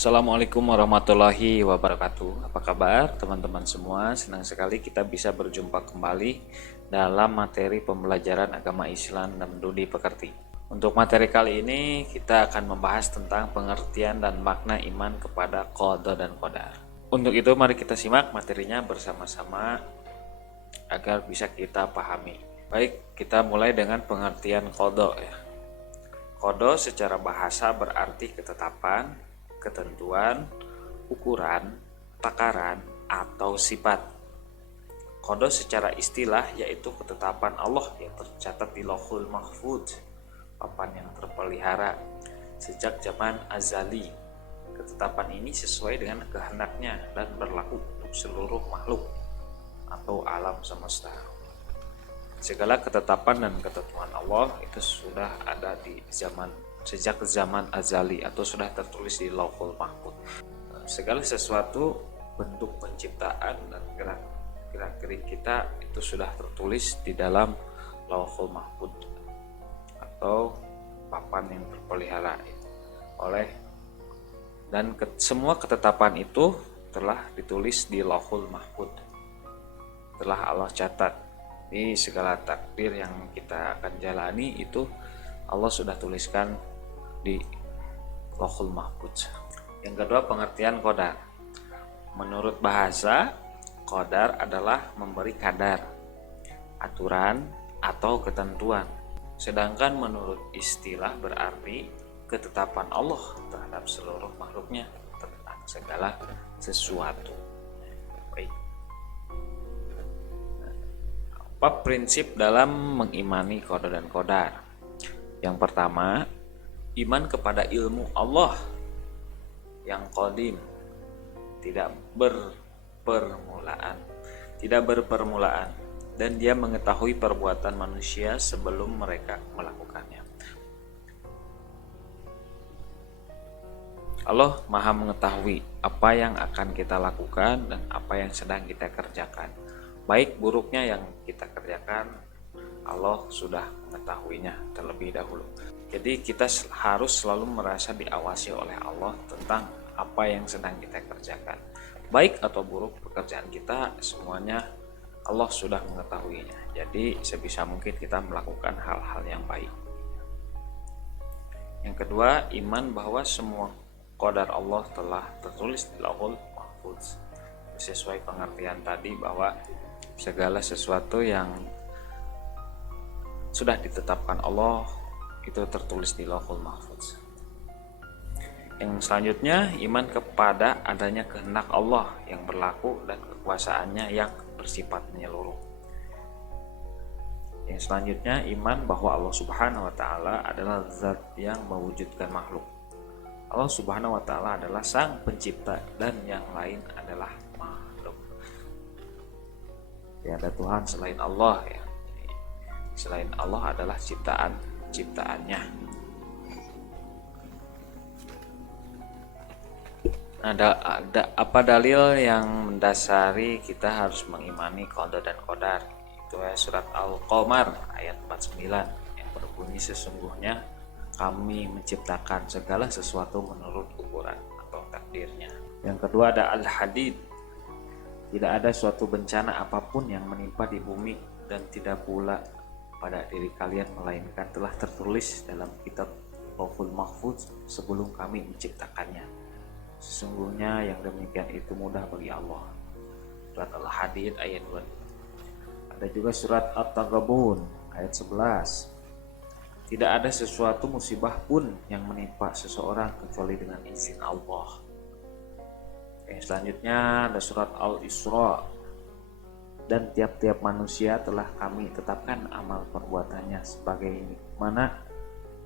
Assalamualaikum warahmatullahi wabarakatuh. Apa kabar teman-teman semua? Senang sekali kita bisa berjumpa kembali dalam materi pembelajaran agama Islam dan Budi Pekerti. Untuk materi kali ini kita akan membahas tentang pengertian dan makna iman kepada qada dan qadar. Untuk itu mari kita simak materinya bersama-sama agar bisa kita pahami. Baik, kita mulai dengan pengertian qada ya. Qada secara bahasa berarti ketetapan, ketentuan, ukuran, takaran, atau sifat. Qada secara istilah yaitu ketetapan Allah yang tercatat di Lauhul Mahfuz, papan yang terpelihara sejak zaman azali. Ketetapan ini sesuai dengan kehendaknya dan berlaku untuk seluruh makhluk atau alam semesta. Segala ketetapan dan ketentuan Allah itu sudah ada di sejak zaman azali atau sudah tertulis di Lauhul Mahfuz. Segala sesuatu bentuk penciptaan dan gerak-gerik kita itu sudah tertulis di dalam Lauhul Mahfuz atau papan yang terpelihara semua ketetapan itu telah ditulis di Lauhul Mahfuz. Telah Allah catat di segala takdir yang kita akan jalani itu Allah sudah tuliskan di Lauhul Mahfuz. Yang kedua, pengertian qadar. Menurut bahasa, qadar adalah memberi kadar, aturan, atau ketentuan. Sedangkan menurut istilah berarti ketetapan Allah terhadap seluruh makhluknya tentang segala sesuatu. Baik. Apa prinsip dalam mengimani qada dan qadar? Yang pertama, iman kepada ilmu Allah yang qadim, tidak berpermulaan, dan Dia mengetahui perbuatan manusia sebelum mereka melakukannya. Allah Maha mengetahui apa yang akan kita lakukan dan apa yang sedang kita kerjakan. Baik buruknya yang kita kerjakan, Allah sudah mengetahuinya terlebih dahulu. Jadi kita harus selalu merasa diawasi oleh Allah tentang apa yang sedang kita kerjakan. Baik atau buruk pekerjaan kita, semuanya Allah sudah mengetahuinya. Jadi sebisa mungkin kita melakukan hal-hal yang baik. Yang kedua, iman bahwa semua qadar Allah telah tertulis di Lauhul Mahfuz. Sesuai pengertian tadi bahwa segala sesuatu yang sudah ditetapkan Allah itu tertulis di Lauhul Mahfuz. Yang selanjutnya, iman kepada adanya kehendak Allah yang berlaku dan kekuasaannya yang bersifat menyeluruh. Yang selanjutnya, iman bahwa Allah Subhanahu wa taala adalah zat yang mewujudkan makhluk. Allah Subhanahu wa taala adalah sang pencipta dan yang lain adalah makhluk. Tiada Tuhan selain Allah ya. Selain Allah adalah ciptaannya. Ada apa dalil yang mendasari kita harus mengimani qada dan qadar? Itu ya surat Al-Qamar ayat 49 yang berbunyi, sesungguhnya kami menciptakan segala sesuatu menurut ukuran atau takdirnya. Yang kedua ada Al-Hadid. Tidak ada suatu bencana apapun yang menimpa di bumi dan tidak pula pada diri kalian melainkan telah tertulis dalam kitab Lauhul Mahfuz sebelum kami menciptakannya. Sesungguhnya yang demikian itu mudah bagi Allah. Surat Al-Hadid ayat 2. Ada juga surat At-Taghabun ayat 11. Tidak ada sesuatu musibah pun yang menimpa seseorang kecuali dengan izin Allah. Yang selanjutnya ada surat Al-Isra. Dan tiap-tiap manusia telah kami tetapkan amal perbuatannya sebagai mana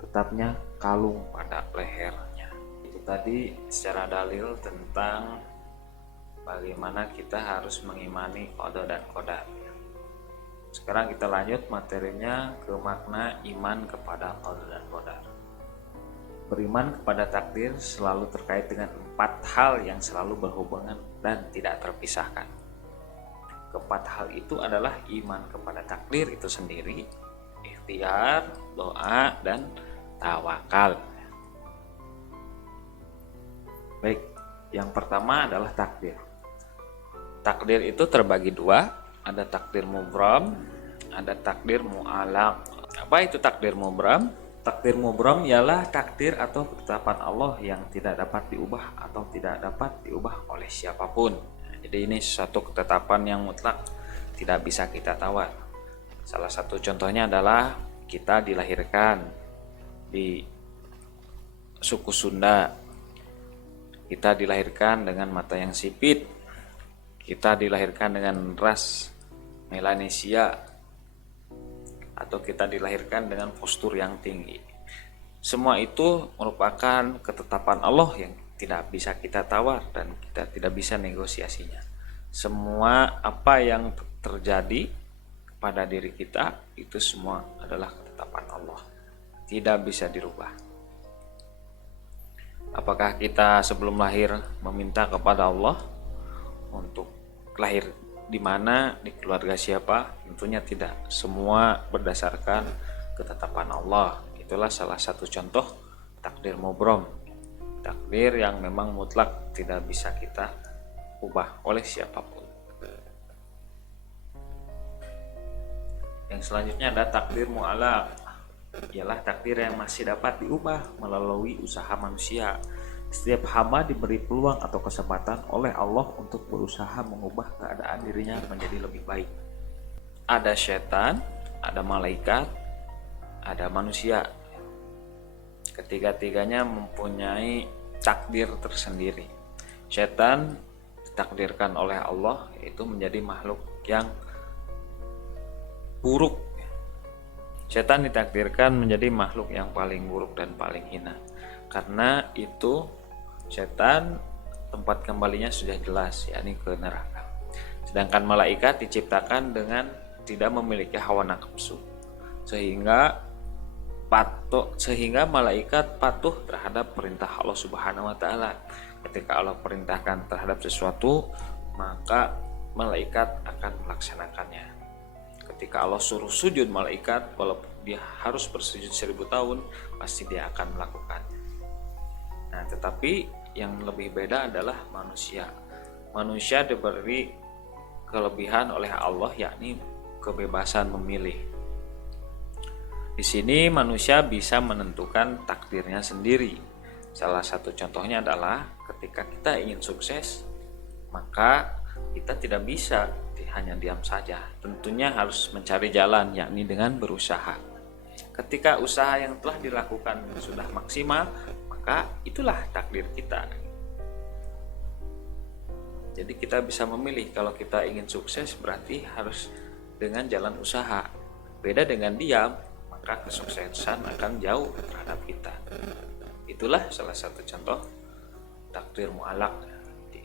tetapnya kalung pada lehernya. Itu tadi secara dalil tentang bagaimana kita harus mengimani qada dan qadar. Sekarang kita lanjut materinya ke makna iman kepada qada dan qadar. Beriman kepada takdir selalu terkait dengan 4 hal yang selalu berhubungan dan tidak terpisahkan. Keempat hal itu adalah iman kepada takdir itu sendiri, ikhtiar, doa, dan tawakal. Baik, yang pertama adalah takdir. Takdir itu terbagi dua, ada takdir mubram, ada takdir mu'alaq. Apa itu takdir mubram? Takdir mubram ialah takdir atau ketetapan Allah yang tidak dapat diubah atau tidak dapat diubah oleh siapapun. Jadi ini suatu ketetapan yang mutlak, tidak bisa kita tawar. Salah satu contohnya adalah kita dilahirkan di suku Sunda. Kita dilahirkan dengan mata yang sipit. Kita dilahirkan dengan ras Melanesia, atau kita dilahirkan dengan postur yang tinggi. Semua itu merupakan ketetapan Allah yang tidak bisa kita tawar dan kita tidak bisa negosiasinya. Semua apa yang terjadi pada diri kita itu semua adalah ketetapan Allah, tidak bisa dirubah. Apakah kita sebelum lahir meminta kepada Allah untuk lahir di mana, di keluarga siapa? Tentunya tidak. Semua berdasarkan ketetapan Allah. Itulah salah satu contoh takdir mubram. Takdir yang memang mutlak, tidak bisa kita ubah oleh siapapun. Yang selanjutnya ada takdir mu'alaq. Ialah takdir yang masih dapat diubah melalui usaha manusia. Setiap hamba diberi peluang atau kesempatan oleh Allah untuk berusaha mengubah keadaan dirinya menjadi lebih baik. Ada setan, ada malaikat, ada manusia. Ketiga-tiganya mempunyai takdir tersendiri. Setan ditakdirkan oleh Allah yaitu menjadi makhluk yang buruk. Setan ditakdirkan menjadi makhluk yang paling buruk dan paling hina. Karena itu setan tempat kembalinya sudah jelas, yakni ke neraka. Sedangkan malaikat diciptakan dengan tidak memiliki hawa nafsu, sehingga malaikat patuh terhadap perintah Allah Subhanahu wa taala. Ketika Allah perintahkan terhadap sesuatu, maka malaikat akan melaksanakannya. Ketika Allah suruh sujud malaikat, walaupun dia harus bersujud 1000 tahun, pasti dia akan melakukannya. Nah, tetapi yang lebih beda adalah manusia. Manusia diberi kelebihan oleh Allah, yakni kebebasan memilih. Di sini manusia bisa menentukan takdirnya sendiri. Salah satu contohnya adalah ketika kita ingin sukses, maka kita tidak bisa hanya diam saja. Tentunya harus mencari jalan, yakni dengan berusaha. Ketika usaha yang telah dilakukan sudah maksimal, maka itulah takdir kita. Jadi kita bisa memilih. Kalau kita ingin sukses berarti harus dengan jalan usaha. Beda dengan diam, maka kesuksesan akan jauh terhadap kita. Itulah salah satu contoh takdir mu'alaq.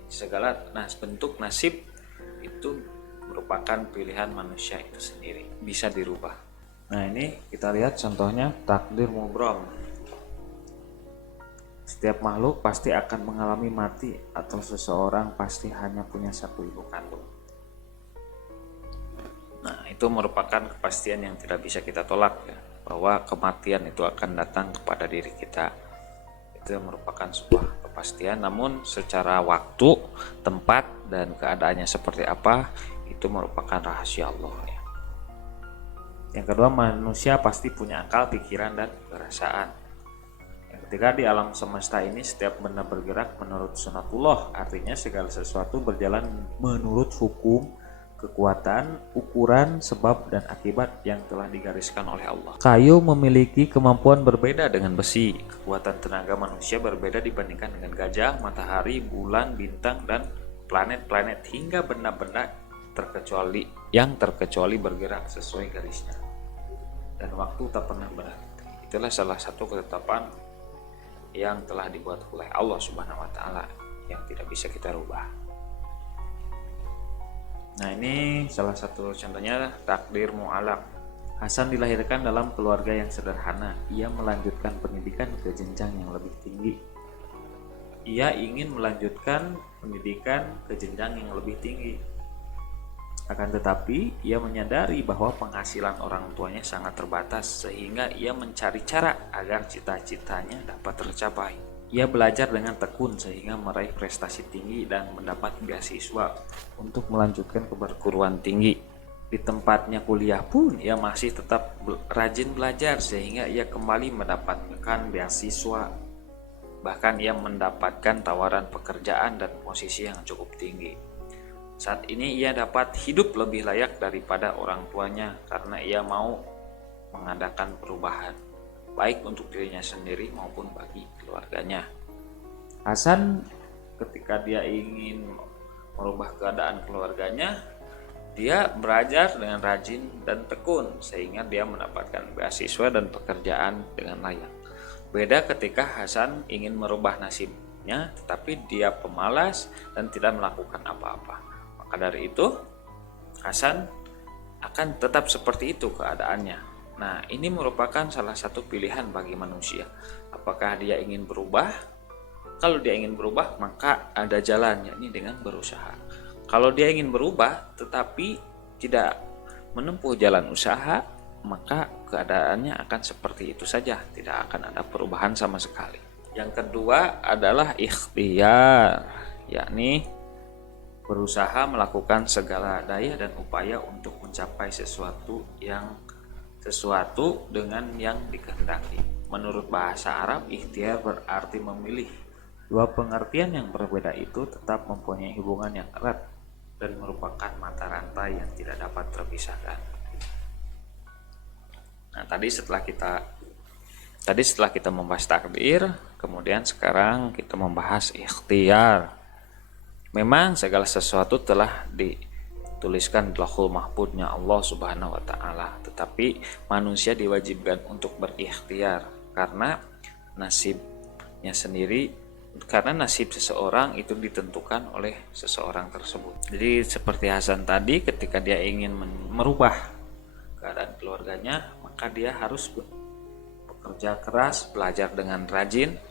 Segala bentuk nasib itu merupakan pilihan manusia itu sendiri, bisa dirubah. Nah, ini kita lihat contohnya takdir mubram. Setiap makhluk pasti akan mengalami mati, atau seseorang pasti hanya punya satu ibu kandung. Nah, itu merupakan kepastian yang tidak bisa kita tolak, ya, bahwa kematian itu akan datang kepada diri kita. Itu merupakan sebuah kepastian, namun secara waktu, tempat, dan keadaannya seperti apa, itu merupakan rahasia Allah, ya. Yang kedua, manusia pasti punya akal, pikiran, dan perasaan. Ketika di alam semesta ini setiap benda bergerak menurut sunatullah, artinya segala sesuatu berjalan menurut hukum, kekuatan, ukuran, sebab, dan akibat yang telah digariskan oleh Allah. Kayu memiliki kemampuan berbeda dengan besi. Kekuatan tenaga manusia berbeda dibandingkan dengan gajah, matahari, bulan, bintang, dan planet-planet hingga benda-benda terkecuali bergerak sesuai garisnya. Dan waktu tak pernah berhenti. Itulah salah satu ketetapan yang telah dibuat oleh Allah Subhanahu wa taala yang tidak bisa kita rubah. Nah, ini salah satu contohnya takdir mu'alaq. Hasan dilahirkan dalam keluarga yang sederhana. Ia melanjutkan pendidikan ke jenjang yang lebih tinggi. Ia ingin melanjutkan pendidikan ke jenjang yang lebih tinggi. Akan tetapi, ia menyadari bahwa penghasilan orang tuanya sangat terbatas, sehingga ia mencari cara agar cita-citanya dapat tercapai. Ia belajar dengan tekun sehingga meraih prestasi tinggi dan mendapat beasiswa untuk melanjutkan ke perguruan tinggi. Di tempatnya kuliah pun ia masih tetap rajin belajar sehingga ia kembali mendapatkan beasiswa. Bahkan ia mendapatkan tawaran pekerjaan dan posisi yang cukup tinggi. Saat ini ia dapat hidup lebih layak daripada orang tuanya karena ia mau mengadakan perubahan, baik untuk dirinya sendiri maupun bagi keluarganya. Hasan ketika dia ingin merubah keadaan keluarganya, dia belajar dengan rajin dan tekun sehingga dia mendapatkan beasiswa dan pekerjaan dengan layak. Beda ketika Hasan ingin merubah nasibnya tetapi dia pemalas dan tidak melakukan apa-apa. Maka dari itu Hasan akan tetap seperti itu keadaannya. Nah, ini merupakan salah satu pilihan bagi manusia. Apakah dia ingin berubah? Kalau dia ingin berubah, maka ada jalan, yakni dengan berusaha. Kalau dia ingin berubah tetapi tidak menempuh jalan usaha, maka keadaannya akan seperti itu saja, tidak akan ada perubahan sama sekali. Yang kedua adalah ikhtiar, yakni berusaha melakukan segala daya dan upaya untuk mencapai sesuatu dengan yang dikehendaki. Menurut bahasa Arab, ikhtiar berarti memilih. Dua pengertian yang berbeda itu tetap mempunyai hubungan yang erat dan merupakan mata rantai yang tidak dapat terpisahkan. Nah, tadi setelah kita membahas takdir, kemudian sekarang kita membahas ikhtiar. Memang segala sesuatu telah dituliskan di Lauhul Mahfuznya Allah Subhanahu wa taala, tetapi manusia diwajibkan untuk berikhtiar karena nasib seseorang itu ditentukan oleh seseorang tersebut. Jadi seperti Hasan tadi, ketika dia ingin merubah keadaan keluarganya, maka dia harus bekerja keras, belajar dengan rajin,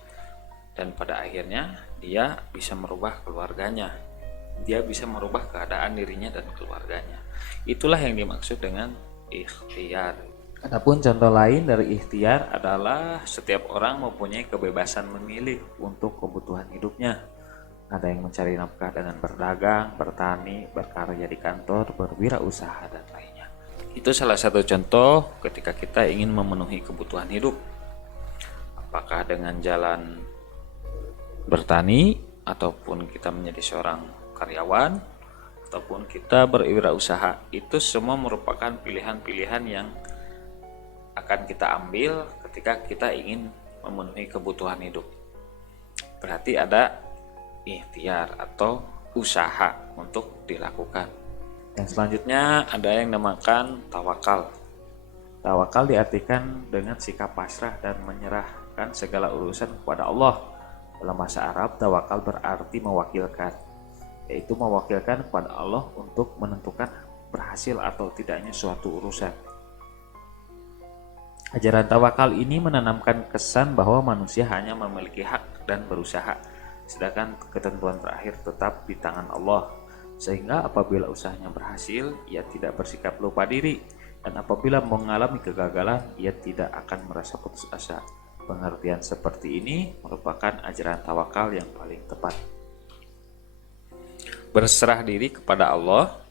dan pada akhirnya dia bisa merubah keluarganya. Dia bisa merubah keadaan dirinya dan keluarganya. Itulah yang dimaksud dengan ikhtiar. Adapun contoh lain dari ikhtiar adalah setiap orang mempunyai kebebasan memilih untuk kebutuhan hidupnya. Ada yang mencari nafkah dengan berdagang, bertani, berkarya di kantor, berwirausaha, dan lainnya. Itu salah satu contoh ketika kita ingin memenuhi kebutuhan hidup. Apakah dengan jalan bertani, ataupun kita menjadi seorang karyawan, ataupun kita berwirausaha, itu semua merupakan pilihan-pilihan yang akan kita ambil ketika kita ingin memenuhi kebutuhan hidup. Berarti ada ikhtiar atau usaha untuk dilakukan. Yang selanjutnya ada yang dinamakan tawakal. Tawakal diartikan dengan sikap pasrah dan menyerahkan segala urusan kepada Allah. Dalam bahasa Arab, tawakal berarti mewakilkan, yaitu mewakilkan kepada Allah untuk menentukan berhasil atau tidaknya suatu urusan. Ajaran tawakal ini menanamkan kesan bahwa manusia hanya memiliki hak dan berusaha, sedangkan ketentuan terakhir tetap di tangan Allah. Sehingga apabila usahanya berhasil, ia tidak bersikap lupa diri, dan apabila mengalami kegagalan, ia tidak akan merasa putus asa. Pengertian seperti ini merupakan ajaran tawakal yang paling tepat. Berserah diri kepada Allah.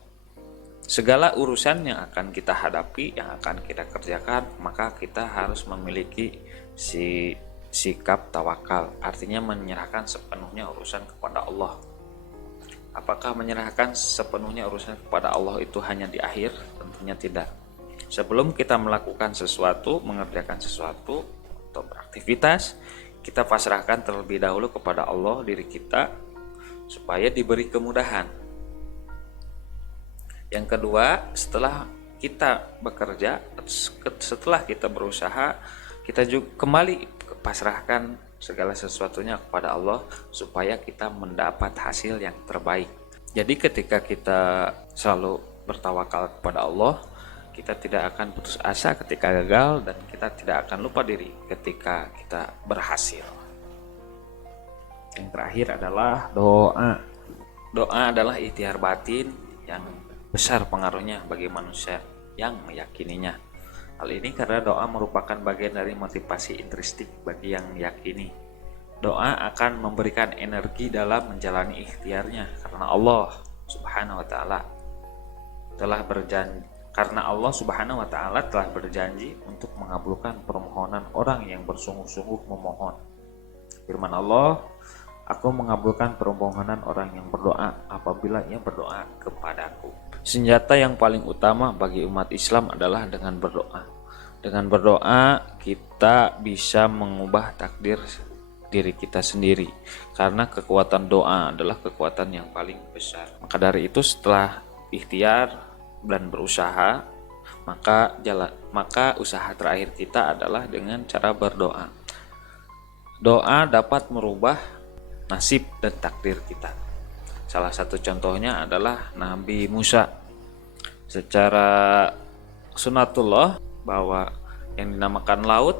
Segala urusan yang akan kita hadapi, yang akan kita kerjakan, maka kita harus memiliki sikap tawakal. Artinya menyerahkan sepenuhnya urusan kepada Allah. Apakah menyerahkan sepenuhnya urusan kepada Allah itu hanya di akhir? Tentunya tidak. Sebelum kita melakukan sesuatu, mengerjakan sesuatu, atau beraktivitas, kita pasrahkan terlebih dahulu kepada Allah diri kita supaya diberi kemudahan. Yang kedua, setelah kita bekerja, setelah kita berusaha, kita juga kembali pasrahkan segala sesuatunya kepada Allah supaya kita mendapat hasil yang terbaik. Jadi ketika kita selalu bertawakal kepada Allah, kita tidak akan putus asa ketika gagal, dan kita tidak akan lupa diri ketika kita berhasil. Yang terakhir adalah doa. Doa adalah ikhtiar batin yang besar pengaruhnya bagi manusia yang meyakininya. Hal ini karena doa merupakan bagian dari motivasi intrinsik bagi yang meyakini. Doa akan memberikan energi dalam menjalani ikhtiarnya karena Allah Subhanahu wa taala telah berjanji untuk mengabulkan permohonan orang yang bersungguh-sungguh memohon. Firman Allah, "Aku mengabulkan permohonan orang yang berdoa apabila ia berdoa kepadaku." Senjata yang paling utama bagi umat Islam adalah dengan berdoa. Dengan berdoa kita bisa mengubah takdir diri kita sendiri, karena kekuatan doa adalah kekuatan yang paling besar. Maka dari itu setelah ikhtiar dan berusaha, maka usaha terakhir kita adalah dengan cara berdoa. Doa dapat merubah nasib dan takdir kita. Salah satu contohnya adalah Nabi Musa. Secara sunatullah bahwa yang dinamakan laut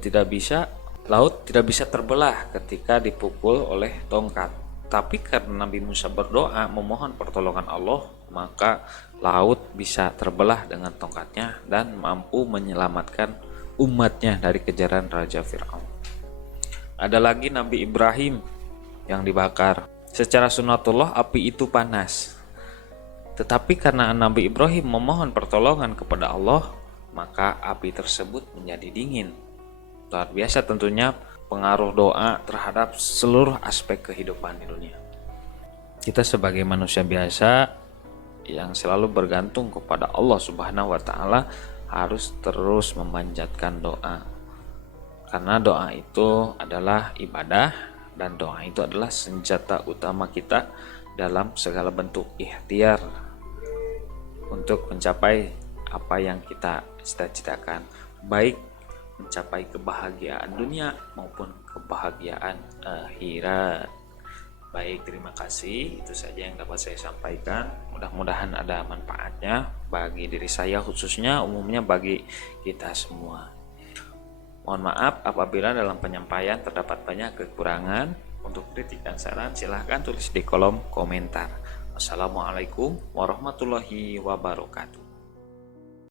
tidak bisa terbelah ketika dipukul oleh tongkat. Tapi karena Nabi Musa berdoa memohon pertolongan Allah, maka laut bisa terbelah dengan tongkatnya dan mampu menyelamatkan umatnya dari kejaran Raja Fir'aun. Ada lagi Nabi Ibrahim yang dibakar. Secara sunatullah api itu panas. Tetapi karena Nabi Ibrahim memohon pertolongan kepada Allah, maka api tersebut menjadi dingin. Luar biasa tentunya pengaruh doa terhadap seluruh aspek kehidupan di dunia. Kita sebagai manusia biasa yang selalu bergantung kepada Allah Subhanahu wa taala harus terus memanjatkan doa. Karena doa itu adalah ibadah dan doa itu adalah senjata utama kita dalam segala bentuk ikhtiar untuk mencapai apa yang kita cita-citakan, baik mencapai kebahagiaan dunia maupun kebahagiaan akhirat. Baik, terima kasih. Itu saja yang dapat saya sampaikan. Mudah-mudahan ada manfaatnya bagi diri saya khususnya, umumnya bagi kita semua. Mohon maaf apabila dalam penyampaian terdapat banyak kekurangan. Untuk kritik dan saran silahkan tulis di kolom komentar. Wassalamualaikum warahmatullahi wabarakatuh.